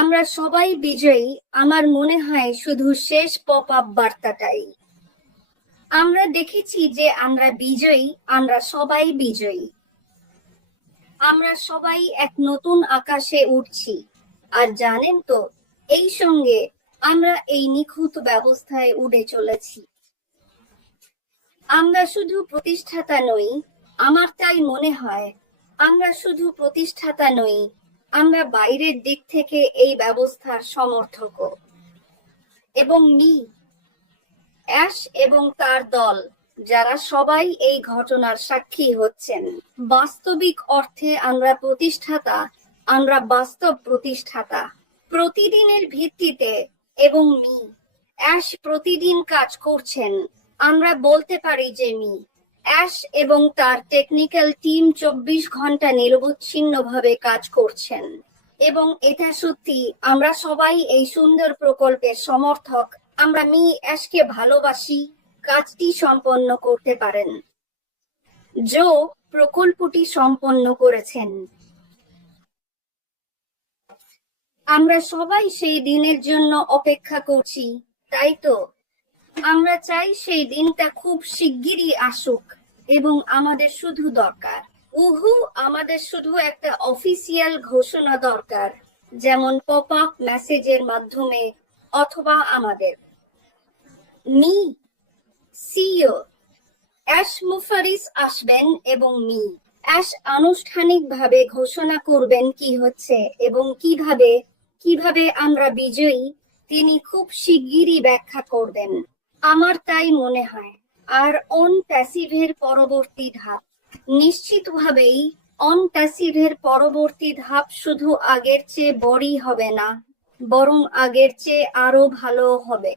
আমরা সবাই বিজয়ী। আমার মনে হয় শুধু শেষ পপ আপ বার্তাটাই। আমরা দেখেছি যে আমরা বিজয়ী, আমরা সবাই বিজয়ী। আমরা সবাই এক নতুন আকাশে উঠছি। আর জানেন তো, এই সঙ্গে আমরা এই নিখুঁত ব্যবস্থায় উড়ে চলেছি। আমরা শুধু প্রতিষ্ঠাতা নই, আমার তাই মনে হয় আমরা শুধু প্রতিষ্ঠাতা নই, আমরা বাইরের দিক থেকে এই ব্যবস্থার সমর্থকও। এবং অ্যাশ এবং তার দল, যারা সবাই এই ঘটনার সাক্ষী হচ্ছেন। বাস্তবিক অর্থে আমরা প্রতিষ্ঠাতা, আমরা বাস্তব প্রতিষ্ঠাতা। প্রতিদিনের ভিত্তিতে এবং অ্যাশ প্রতিদিন কাজ করছেন। আমরা বলতে পারি যে অ্যাশ এবং তার টেকনিক্যাল টিম 24 ঘন্টা নিরবচ্ছিন্নভাবে কাজ করছেন। এবং এটা সত্যি, আমরা সবাই এই সুন্দর প্রকল্পের সমর্থক। আমরা অ্যাশকে ভালোবাসি। কাজটি সম্পন্ন করতে পারেন। জো প্রকল্পটি সম্পন্ন করেছেন। আমরা সবাই সেই দিনের জন্য অপেক্ষা করছি, তাই তো? আমরা চাই সেই দিনটা খুব শিগগিরই আসুক। এবং আমাদের শুধু দরকার, আমাদের শুধু একটা অফিসিয়াল ঘোষণা দরকার, যেমন পপ আপ মেসেজের মাধ্যমে, অথবা আমাদের সিইও অ্যাশ মুফারিস আসবেন এবং অ্যাশ আনুষ্ঠানিকভাবে ঘোষণা করবেন কি হচ্ছে এবং কিভাবে আমরা বিজয়ী, তিনি খুব শিগগিরই ব্যাখ্যা করবেন। আমার তাই মনে হয়। আর অন প্যাসিভের পরবর্তী ধাপ, নিশ্চিতভাবেই অন প্যাসিভের পরবর্তী ধাপ শুধু আগের চেয়ে বড়ই হবে না, বরং আগের চেয়ে আরো ভালো হবে।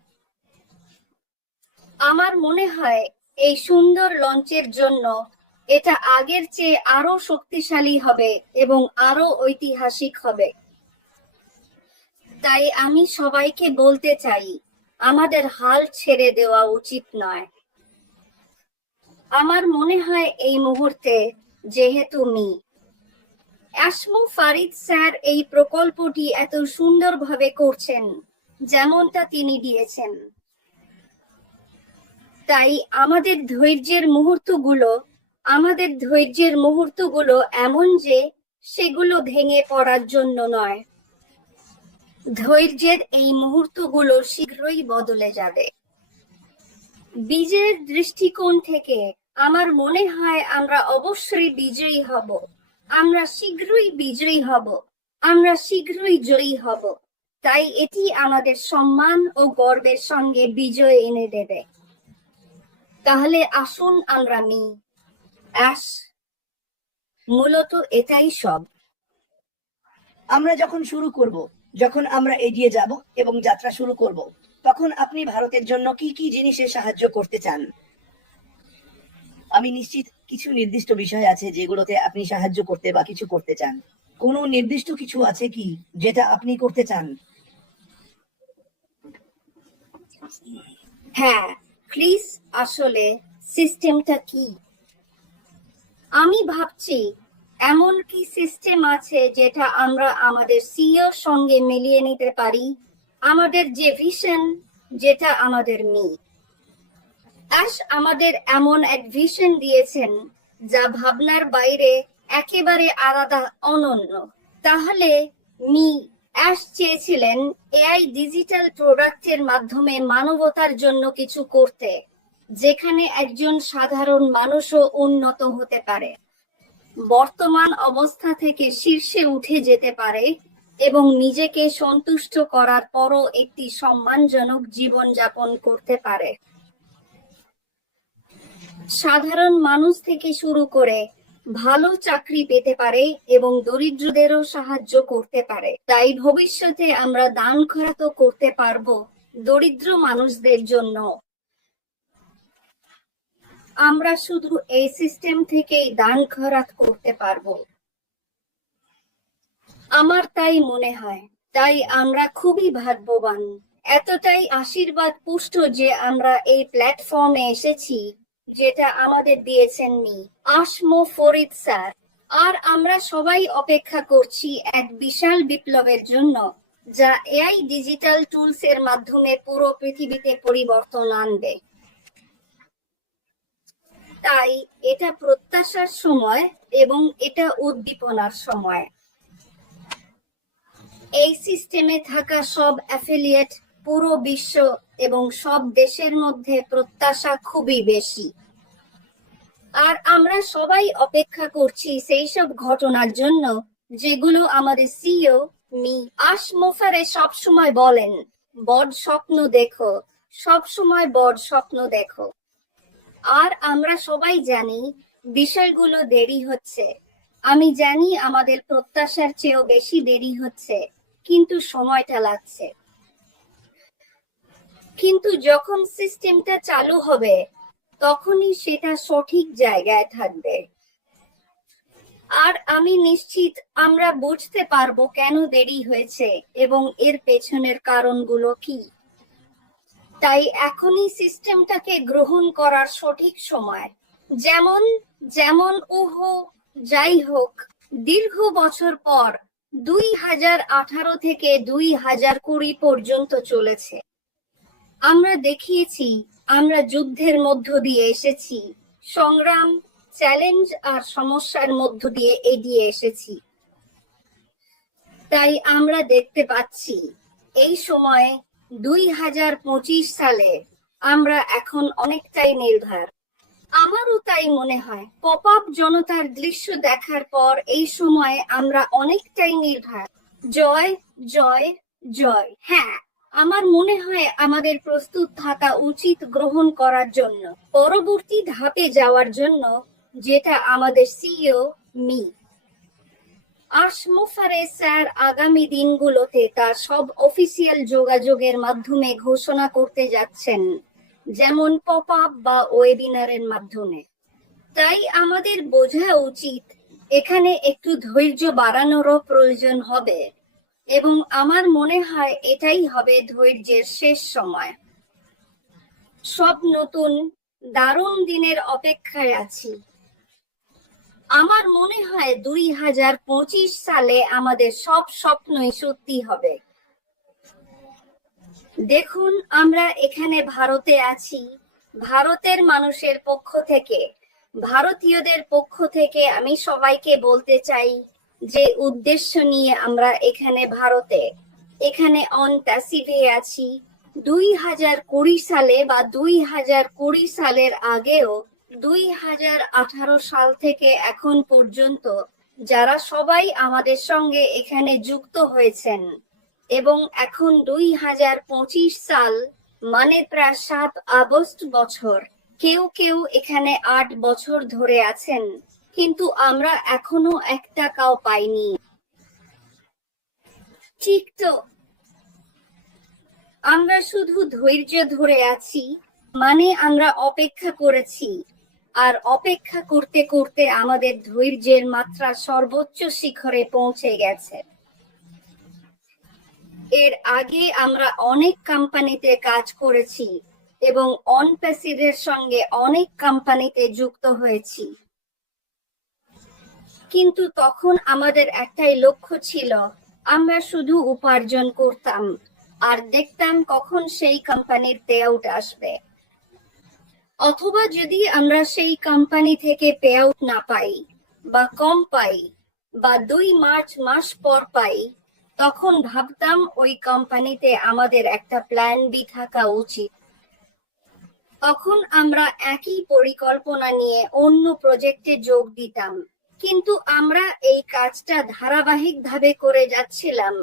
আমার মনে হয় এই সুন্দর লঞ্চের জন্য এটা আগের চেয়ে আরো শক্তিশালী হবে এবং আরো ঐতিহাসিক হবে। তাই আমি সবাইকে বলতে চাই, আমাদের হাল ছেড়ে দেওয়া উচিত নয়। আমার মনে হয় এই মুহূর্তে, যেহেতু অ্যাশ মুফারিস স্যার এই প্রকল্পটি এত সুন্দরভাবে করছেন, যেমনটা তিনি দিয়েছেন, তাই আমাদের ধৈর্যের মুহূর্তগুলো এমন যে সেগুলো ভেঙে পড়ার জন্য নয়। ধৈর্যের এই মুহূর্তগুলো শীঘ্রই বদলে যাবে। বিজয়ের দৃষ্টিকোণ থেকে আমার মনে হয় আমরা অবশ্যই বিজয়ী হব। আমরা শীঘ্রই বিজয়ী হব। আমরা শীঘ্রই জয়ী হব। তাই এটি আমাদের সম্মান ও গর্বের সঙ্গে বিজয় এনে দেবে। তাহলে আসুন আমরা অ্যাশ, মূলত এটাই সব। আমরা যখন আমরা এগিয়ে যাব এবং যাত্রা শুরু করব, তখন আপনি ভারতের জন্য কি কি জিনিসে সাহায্য করতে চান? আমি নিশ্চিত কিছু নির্দিষ্ট বিষয় আছে যেগুলোতে আপনি সাহায্য করতে বা কিছু করতে চান। কোনো নির্দিষ্ট কিছু আছে কি যেটা আপনি করতে চান? হ্যাঁ, প্লিজ। আসলে সিস্টেমটা কি? আমি ভাবছি এমন কি সিস্টেম আছে যেটা আমরা আমাদের সিইওর সঙ্গে মিলিয়ে নিতে পারি। আমাদের যে ভিশন, যেটা আমাদের অ্যাশ আমাদের এমন এক ভিশন দিয়েছেন যা ভাবনার বাইরে, একেবারে আলাদা, অনন্য। তাহলে অ্যাশ চেয়েছিলেন এআই ডিজিটাল প্রোডাক্টের মাধ্যমে মানবতার জন্য কিছু করতে, যেখানে একজন সাধারণ মানুষও উন্নত হতে পারে, বর্তমান অবস্থা থেকে শীর্ষে উঠে যেতে পারে এবং নিজেকে সন্তুষ্ট করার পরও একটি সম্মানজনক জীবনযাপন করতে পারে। সাধারণ মানুষ থেকে শুরু করে ভালো চাকরি পেতে পারে এবং দরিদ্রদেরও সাহায্য করতে পারে। তাই ভবিষ্যতে আমরা দান খয়রাত করতে পারবো দরিদ্র মানুষদের জন্য। আমরা শুধু এই সিস্টেম থেকেই দান খয়রাত করতে পারবো। আমার তাই মনে হয়। তাই আমরা খুবই ভাগ্যবান, এতটাই আশীর্বাদ পুষ্ট যে আমরা এই প্ল্যাটফর্মে এসেছি, যেটা আমাদের দিয়েছেন আসমো ফরিদ স্যার। আর আমরা সবাই অপেক্ষা করছি এক বিশাল বিপ্লবের জন্য, যা এআই ডিজিটাল টুলস এর মাধ্যমে পুরো পৃথিবীতে পরিবর্তন আনবে। তাই এটা প্রত্যাশার সময় এবং এটা উদ্দীপনার সময়। এই সিস্টেমে থাকা সব অ্যাফিলিয়েট, পুরো বিশ্ব এবং সব দেশের মধ্যে প্রত্যাশা খুবই বেশি। আর আমরা সবাই অপেক্ষা করছি সেই সব ঘটনার জন্য যেগুলো আমাদের সিইও মি আশমোফারে সবসময় বলেন, বড় স্বপ্ন দেখো, সবসময় বড় স্বপ্ন দেখো। আর আমরা সবাই জানি বিষয়গুলো দেরি হচ্ছে। আমি জানি আমাদের প্রত্যাশার চেয়েও বেশি দেরি হচ্ছে, কিন্তু সময়টা লাগছে। কিন্তু যখন সিস্টেমটা চালু হবে তখনই সেটা সঠিক জায়গায় থাকবে। আর আমি নিশ্চিত আমরা বুঝতে পারবো কেন দেরি হয়েছে এবং এর পেছনের কারণগুলো কি। তাই এখনই সিস্টেমটাকে গ্রহণ করার সঠিক সময়। যেমন যেমন যাই হোক, দীর্ঘ বছর পর 2018 থেকে 2020 পর্যন্ত চলেছে। আমরা দেখিয়েছি আমরা যুদ্ধের মধ্য দিয়ে এসেছি, সংগ্রাম, চ্যালেঞ্জ আর সমস্যার মধ্য দিয়ে এগিয়ে এসেছি। তাই আমরা দেখতে পাচ্ছি এই সময়ে 2025 সালে আমরা এখন অনেকটাই নির্ভর। আমারও তাই মনে হয় পপ আপ জনতার দৃশ্য দেখার পর এই সময়ে আমরা অনেকটাই নির্ভর। জয় জয় জয়। হ্যাঁ, আমার মনে হয় আমাদের প্রস্তুত থাকা উচিত গ্রহণ করার জন্য, পরবর্তী ধাপে যাওয়ার জন্য, যেটা আমাদের সিইও মি আশমোফারে স্যার আগামী দিনগুলোতে তার সব অফিসিয়াল যোগাযোগের মাধ্যমে ঘোষণা করতে যাচ্ছেন, যেমন পপ আপ বা ওয়েবিনারের মাধ্যমে। তাই আমাদের বোঝা উচিত এখানে একটু ধৈর্য বাড়ানোরও প্রয়োজন হবে, এবং আমার মনে হয় এটাই হবে ধৈর্যের শেষ সময়। সব নতুন দারুণ দিনের অপেক্ষায় আছি। আমার মনে হয় 2025 সালে আমাদের সব স্বপ্নই সত্যি হবে। দেখুন, আমরা এখানে ভারতে আছি। ভারতের মানুষের পক্ষ থেকে, ভারতীয়দের পক্ষ থেকে আমি সবাইকে বলতে চাই যে উদ্দেশ্য নিয়ে আমরা এখানে ভারতে, এখানে অন প্যাসিভে আছি। 2020 সালে বা 2020 সালের আগেও 2018 সাল থেকে এখন পর্যন্ত যারা সবাই আমাদের সঙ্গে এখানে যুক্ত হয়েছেন, এবং এখন 2025 সাল মানে প্রায় 7 আগস্ট বছর, কেউ কেউ এখানে 8 বছর ধরে আছেন, কিন্তু আমরা এখনো 1 টাকাও পাইনি। ঠিক তো? আমরা শুধু ধৈর্য ধরে আছি, মানে আমরা অপেক্ষা করেছি, আর অপেক্ষা করতে করতে আমাদের ধৈর্যের মাত্রা সর্বোচ্চ শিখরে পৌঁছে গেছে। এর আগে আমরা অনেক কোম্পানিতে কাজ করেছি এবং অন প্যাসিভের সঙ্গে অনেক কোম্পানিতে যুক্ত হয়েছি, কিন্তু তখন আমাদের একটাই লক্ষ্য ছিল, আমরা শুধু উপার্জন করতাম আর দেখতাম কখন সেই কোম্পানির পে আউট আসবে। অথবা যদি আমরা সেই কোম্পানি থেকে পে আউট না পাই বা কম পাই বা 2 মাস পর পাই, তখন ভাবতাম ওই কোম্পানিতে আমাদের একটা প্ল্যান বি থাকা উচিত। তখন আমরা একই পরিকল্পনা নিয়ে অন্য প্রজেক্টে যোগ দিতাম, কিন্তু আমরা এই কাজটা ধারাবাহিকভাবে করে যাচ্ছিলাম,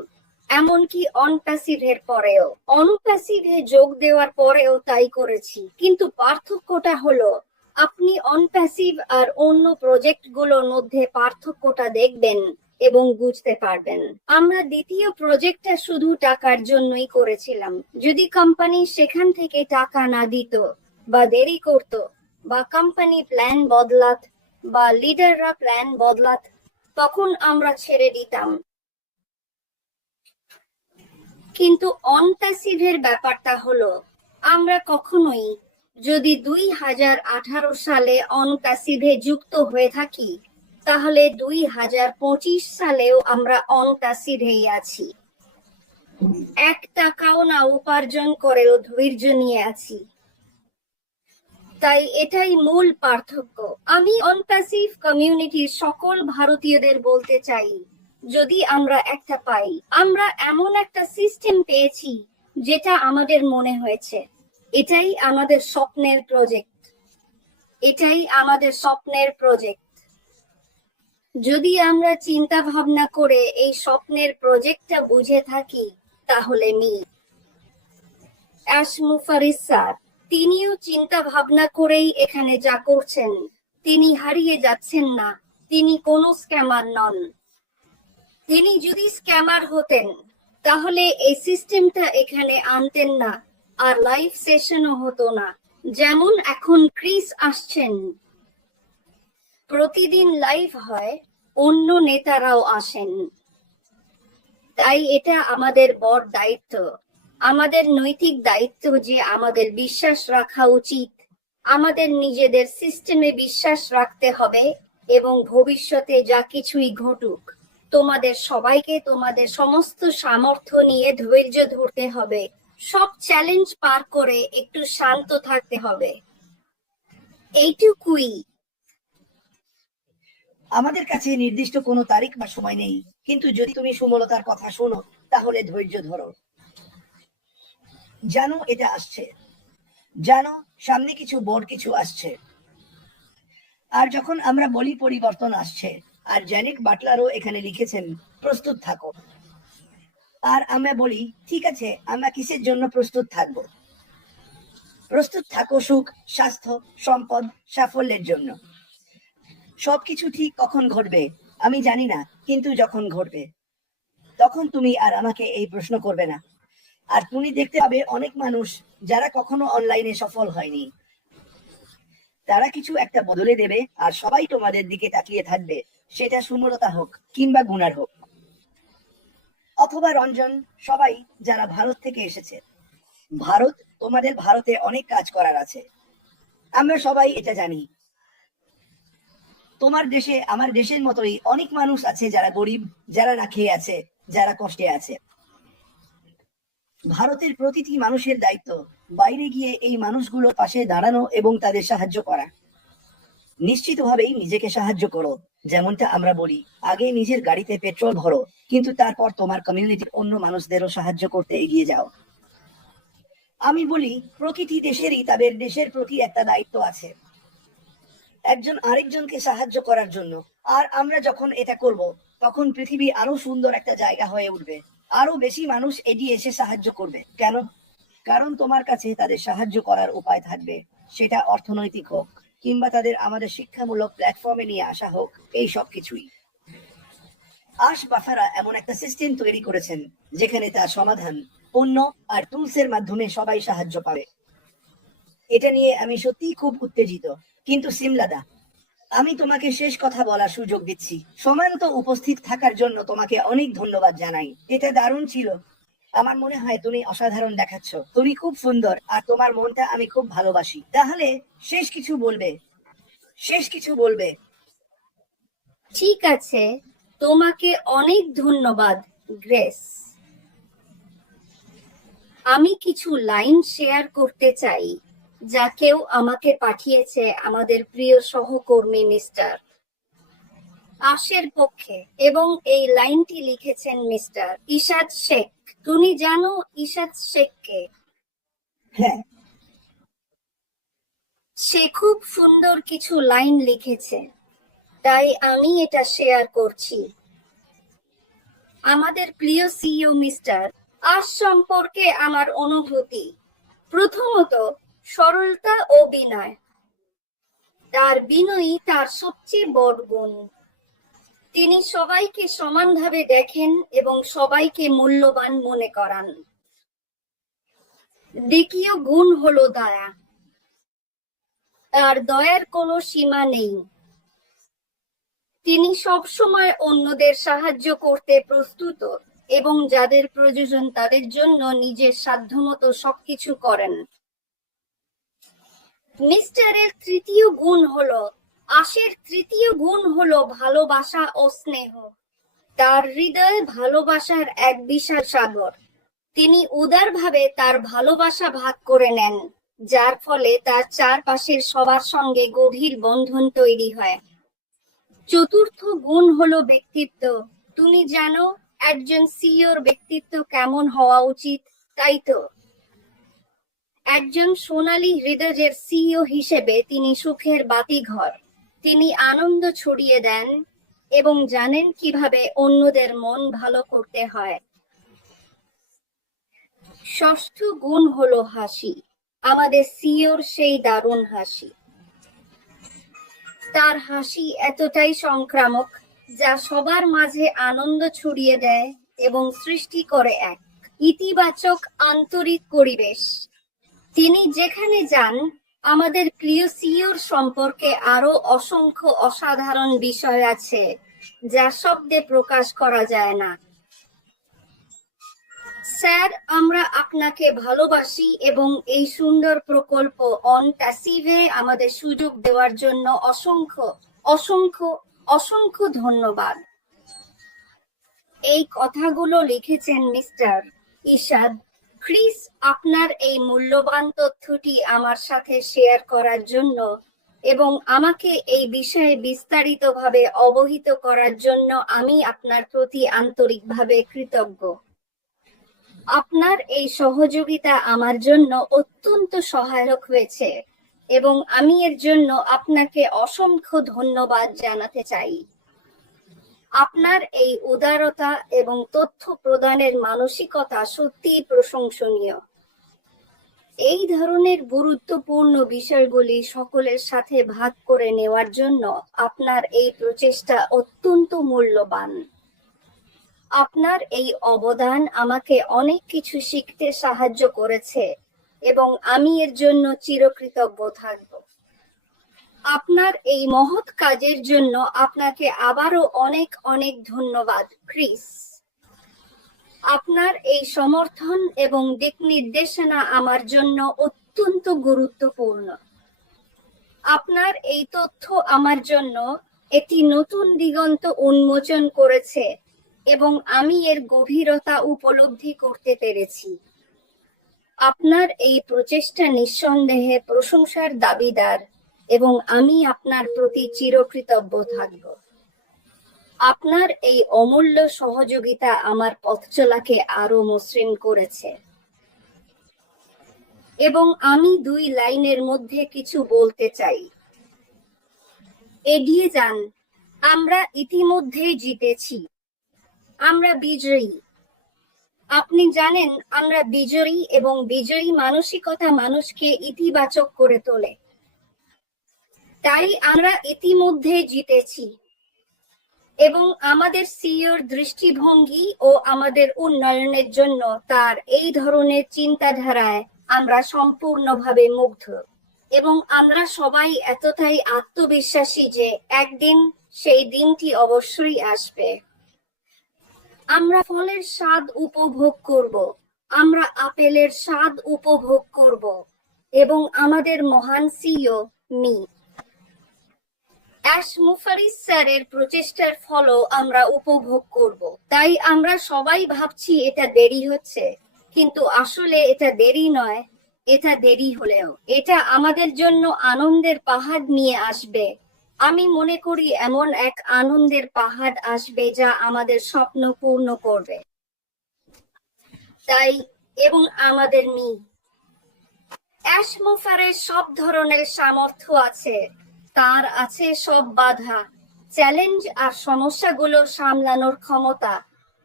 এমনকি অনপ্যাসিভের পরেও। অনপ্যাসিভে যোগ দেওয়ার পরেও তাই করেছি, কিন্তু পার্থক্যটা হলো আপনি অনপ্যাসিভ আর অন্য প্রজেক্টগুলোর মধ্যে পার্থক্যটা দেখবেন এবং বুঝতে পারবেন। আমরা দ্বিতীয় প্রজেক্টটা শুধু টাকার জন্যই করেছিলাম। যদি কোম্পানি সেখান থেকে টাকা না দিত বা দেরি করত বা কোম্পানি প্ল্যান বদলাত বা লিডাররা প্ল্যান বদলাত, তখন আমরা ছেড়ে দিতাম। কিন্তু অনপ্যাসিভের ব্যাপারটা হলো আমরা কখনোই, যদি 2018 সালে অনপ্যাসিভে যুক্ত হয়ে থাকি, তাহলে 2025 সালেও আমরা অনপ্যাসিভেই আছি। এক টাকাও না উপার্জন করেও ধৈর্য নিয়ে আছি। তাই এটাই মূল পার্থক্য। আমি অনপ্যাসিভ কমিউনিটির সকল ভারতীয়দের বলতে চাই, যদি আমরা একটা পাই, আমরা এমন একটা সিস্টেম পেয়েছি যেটা আমাদের মনে হয়েছে এটাই আমাদের স্বপ্নের প্রজেক্ট। এটাই আমাদের স্বপ্নের প্রজেক্ট। যদি আমরা চিন্তা ভাবনা করে এই স্বপ্নের প্রজেক্টটা বুঝে থাকি, তাহলে মুফারিস স্যার, তিনিও চিন্তা ভাবনা করেই এখানে যা করছেন। তিনি হারিয়ে যাচ্ছেন না, তিনি কোনো স্ক্যামার নন। তিনি যদি স্ক্যামার হতেন তাহলে এই সিস্টেমটা এখানে আনতেন না, আর লাইভ সেশনও হতো না। যেমন এখন ক্রিস আসছেন, প্রতিদিন লাইভ হয়, অন্য নেতারাও আসেন। তাই এটা আমাদের বড় দায়িত্ব, আমাদের নৈতিক দায়িত্ব যে আমাদের বিশ্বাস রাখা উচিত, আমাদের নিজেদের সিস্টেমে বিশ্বাস রাখতে হবে, এবং ভবিষ্যতে যা কিছুই ঘটুক, তোমাদের সবাইকে তোমাদের সমস্ত সামর্থ্য নিয়ে ধৈর্য ধরতে হবে। সব চ্যালেঞ্জ পার করে একটু শান্ত থাকতে হবে। এইটুকুই। আমাদের কাছে নির্দিষ্ট কোনো তারিখ বা সময় নেই, কিন্তু যদি তুমি সুমলতার কথা শোনো তাহলে ধৈর্য ধরো। জানো এটা আসছে, জানো সামনে কিছু বড় কিছু আসছে। আর যখন আমরা বলি পরিবর্তন আসছে, আর জ্যানিক বাটলারও এখানে লিখেছেন প্রস্তুত থাকো, আর আমরা বলি ঠিক আছে, আমরা কিসের জন্য প্রস্তুত থাকবো? প্রস্তুত থাকো সুখ, স্বাস্থ্য, সম্পদ, সাফল্যের জন্য। সবকিছু ঠিক কখন ঘটবে আমি জানি না, কিন্তু যখন ঘটবে তখন তুমি আর আমাকে এই প্রশ্ন করবে না। আর তুমি দেখতে পাবে অনেক মানুষ যারা কখনো অনলাইনে সফল হয়নি, তারা কিছু একটা বদলে দেবে, আর সবাই তোমাদের দিকে তাকিয়ে থাকবে, সেটা সুমলতা হোক কিংবা গুনার হোক অথবা রঞ্জন, সবাই যারা ভারত থেকে এসেছে। ভারত, তোমাদের ভারতে অনেক কাজ করার আছে, আমরা সবাই এটা জানি। তোমার দেশে আমার দেশের মতোই অনেক মানুষ আছে যারা গরিব, যারা না খেয়ে আছে, যারা কষ্টে আছে। ভারতের প্রতিটি মানুষের দায়িত্ব বাইরে গিয়ে এই মানুষগুলোর পাশে দাঁড়ানো এবং তাদের সাহায্য করা। নিশ্চিতভাবেই নিজেকে সাহায্য করো, যেমনটা আমরা বলি, আগে নিজের গাড়িতে পেট্রোল ভরো, কিন্তু তারপর তোমার কমিউনিটির অন্য মানুষদেরও সাহায্য করতে এগিয়ে যাও। আমি বলি প্রতিটি দেশেরই তাদের দেশের প্রতি একটা দায়িত্ব আছে, একজন আরেকজনকে সাহায্য করার জন্য। আর আমরা যখন এটা করব, তখন পৃথিবী আরো সুন্দর একটা জায়গা হয়ে উঠবে, আরো বেশি মানুষ এগিয়ে এসে সাহায্য করবে। কেন? কারণ তোমার কাছে তাদের সাহায্য করার উপায় থাকবে, সেটা অর্থনৈতিক হোক কিংবা তাদের আমাদের শিক্ষামূলক প্ল্যাটফর্মে নিয়ে আসা হোক, এই সব কিছুই। বাফারা এমন একটা সিস্টেম তৈরি করেছেন যেখানে তার সমাধান পণ্য আর টুলসের মাধ্যমে সবাই সাহায্য পাবে। এটা নিয়ে আমি সত্যিই খুব উত্তেজিত। কিন্তু সিমলাদা, আমি তোমাকে শেষ কথা বলার সুযোগ দিচ্ছি। সময়মত উপস্থিত থাকার জন্য তোমাকে অনেক ধন্যবাদ জানাই, এটা দারুণ ছিল। আমার মনে হয় তুমি অসাধারণ দেখাচ্ছ, তুমি খুব সুন্দর, আর তোমার মনটা আমি খুব ভালোবাসি। তাহলে শেষ কিছু বলবে? শেষ কিছু বলবে? ঠিক আছে, তোমাকে অনেক ধন্যবাদ গ্রেস। আমি কিছু লাইন শেয়ার করতে চাই, যা কেউ আমাকে পাঠিয়েছে আমাদের প্রিয় সহকর্মী মিস্টার আশের পক্ষে, এবং এই লাইনটি লিখেছেন মিস্টার ইশাদ শেখ। তুমি জানো ইশাদ শেখকে? হ্যাঁ। সে খুব সুন্দর কিছু লাইন লিখেছে, তাই আমি এটা শেয়ার করছি। আমাদের প্রিয় সিইও মিস্টার আশ সম্পর্কে আমার অনুভূতি, প্রথমত সরলতা ও বিনয়। তার বিনয়ই তার সবচেয়ে বড় গুণ। তিনি সবাইকে সমানভাবে দেখেন এবং সবাইকে মূল্যবান মনে করান। দ্বিতীয় গুণ হলো দয়া। তার দয়ার কোনো সীমা নেই। তিনি সবসময় অন্যদের সাহায্য করতে প্রস্তুত এবং যাদের প্রয়োজন তাদের জন্য নিজের সাধ্যমতো সবকিছু করেন। মিস্টারের তৃতীয় গুণ হলো আশের তৃতীয় গুণ হলো ভালোবাসা ও স্নেহ। তার হৃদয়ে ভালোবাসার এক বিশাল সাগর। তিনি উদারভাবে তার ভালোবাসা ভাগ করে নেন, যার ফলে তার চারপাশের সবার সঙ্গে গভীর বন্ধন তৈরি হয়। চতুর্থ গুণ হলো ব্যক্তিত্ব। তুমি জানো একজন সিইওর ব্যক্তিত্ব কেমন হওয়া উচিত, তাই তো? একজন সোনালী হৃদয়ের সিইও হিসেবে তিনি সুখের বাতিঘর। তিনি আনন্দ ছড়িয়ে দেন এবং জানেন কিভাবে অন্যদের মন ভালো করতে হয়। ষষ্ঠ গুণ হলো হাসি। আমাদের সিইওর সেই দারুণ হাসি। তার হাসি এতটাই সংক্রামক যা সবার মাঝে আনন্দ ছড়িয়ে দেয় এবং সৃষ্টি করে এক ইতিবাচক আন্তরিক পরিবেশ। তিনি যেখানে যান, আমাদের প্রিয় সিইওর সম্পর্কে আরো অসংখ্য অসাধারণ বিষয় আছে যা শব্দে প্রকাশ করা যায় না। স্যার, আমরা আপনাকে ভালোবাসি এবং এই সুন্দর প্রকল্প অন প্যাসিভে আমাদের সুযোগ দেওয়ার জন্য অসংখ্য অসংখ্য অসংখ্য ধন্যবাদ। এই কথাগুলো লিখেছেন মিস্টার ইশাদ। ক্রিস, আপনার এই মূল্যবান তথ্যটি আমার সাথে শেয়ার করার জন্য এবং আমাকে এই বিষয়ে বিস্তারিতভাবে অবহিত করার জন্য আমি আপনার প্রতি আন্তরিকভাবে কৃতজ্ঞ। আপনার এই সহযোগিতা আমার জন্য অত্যন্ত সহায়ক হয়েছে এবং আমি এর জন্য আপনাকে অসংখ্য ধন্যবাদ জানাতে চাই। আপনার এই উদারতা এবং তথ্য প্রদানের মানসিকতা সত্যিই প্রশংসনীয়। এই ধরনের গুরুত্বপূর্ণ বিষয়গুলি সকলের সাথে ভাগ করে নেওয়ার জন্য আপনার এই প্রচেষ্টা অত্যন্ত মূল্যবান। আপনার এই অবদান আমাকে অনেক কিছু শিখতে সাহায্য করেছে এবং আমি এর জন্য চিরকৃতজ্ঞ থাকব। আপনার এই মহৎ কাজের জন্য আপনাকে আবারও অনেক অনেক ধন্যবাদ, ক্রিস। আপনার এই সমর্থন এবং দিক নির্দেশনা আমার জন্য অত্যন্ত গুরুত্বপূর্ণ। আপনার এই তথ্য আমার জন্য একটি নতুন দিগন্ত উন্মোচন করেছে এবং আমি এর গভীরতা উপলব্ধি করতে পেরেছি। আপনার এই প্রচেষ্টা নিঃসন্দেহে প্রশংসার দাবিদার এবং আমি আপনার প্রতি চিরকৃতজ্ঞ থাকব। আপনার এই অমূল্য সহযোগিতা আমার পথ চলাকে আরো মসৃণ করেছে। এবং আমি 2 লাইনের মধ্যে কিছু বলতে চাই। এগিয়ে যান। আমরা ইতিমধ্যেই জিতেছি। আমরা বিজয়ী। আপনি জানেন, আমরা বিজয়ী এবং বিজয়ী মানসিকতা মানুষকে ইতিবাচক করে তোলে। তাই আমরা ইতিমধ্যে জিতেছি এবং আমাদের সিইওর দৃষ্টিভঙ্গি ও আমাদের উন্নয়নের জন্য তার এই ধরনের চিন্তাধারায় আমরা সম্পূর্ণভাবে মুগ্ধ এবং আমরা সবাই এতটাই আত্মবিশ্বাসী যে একদিন সেই দিনটি অবশ্যই আসবে। আমরা ফলের স্বাদ উপভোগ করব, আমরা আপেলের স্বাদ উপভোগ করব এবং আমাদের মহান সিইও অ্যাশ মুফারিস স্যারের প্রচেষ্টার ফলও আমরা উপভোগ করব। তাই আমরা সবাই ভাবছি এটা দেরি হচ্ছে, কিন্তু আসলে এটা দেরি নয়, এটা দেরি হলেও এটা আমাদের জন্য আনন্দের পাহাড় নিয়ে আসবে। আমি মনে করি এমন এক আনন্দের পাহাড় আসবে যা আমাদের স্বপ্ন পূর্ণ করবে। তাই এবং আমাদের অ্যাশ মুফারের সব ধরনের সামর্থ্য আছে, তার আছে সব বাধা, চ্যালেঞ্জ আর সমস্যাগুলো সামলানোর ক্ষমতা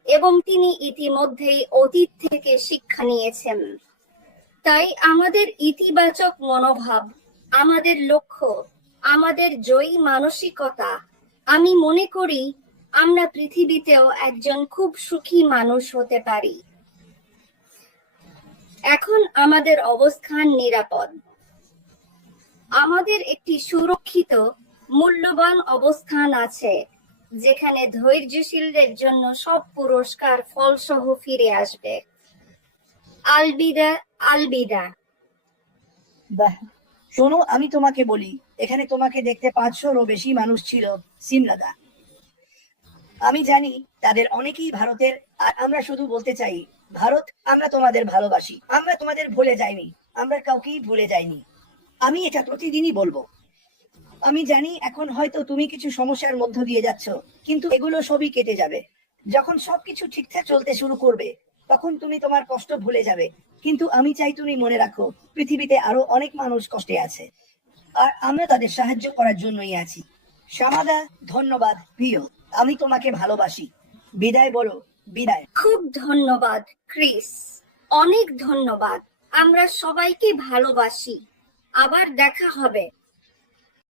এবং তিনি ইতিমধ্যেই অতীত থেকে শিক্ষা নিয়েছেন। তাই আমাদের ইতিবাচক মনোভাব, আমাদের লক্ষ্য, আমাদের জয়ী মানসিকতা, আমি মনে করি আমরা পৃথিবীতেও একজন খুব সুখী মানুষ হতে পারি। এখন আমাদের অবস্থান নিরাপদ। আমাদের একটি সুরক্ষিত মূল্যবান অবস্থান আছে যেখানে ধৈর্যশীলদের জন্য সব পুরস্কার ফলসহ ফিরে আসবে। আলবিদা, আলবিদা। বাহ, শোনো, আমি তোমাকে বলি, এখানে তোমাকে দেখতে 500-রও বেশি মানুষ ছিল সিমলাদা। আমি জানি তাদের অনেকেই ভারতের, আর আমরা শুধু বলতে চাই ভারত, আমরা তোমাদের ভালোবাসি, আমরা তোমাদের ভুলে যাইনি, আমরা কাউকেই ভুলে যাইনি। আমি এটা প্রতিদিনই বলবো। আমি জানি এখন হয়তো তুমি কিছু সমস্যার মধ্য দিয়ে যাচ্ছ, কিন্তু এগুলো সবই কেটে যাবে। যখন সবকিছু ঠিকঠাক চলতে শুরু করবে, তখন তুমি তোমার কষ্ট ভুলে যাবে। কিন্তু আমি চাই তুমি মনে রাখো, পৃথিবীতে আরো অনেক মানুষ কষ্টে আছে, আর আমরা তাদের সাহায্য করার জন্যই আছি। শ্যামাদা, ধন্যবাদ প্রিয়, আমি তোমাকে ভালোবাসি। বিদায় বলো, বিদায়। খুব ধন্যবাদ ক্রিস, অনেক ধন্যবাদ। আমরা সবাইকে ভালোবাসি। আবার দেখা হবে।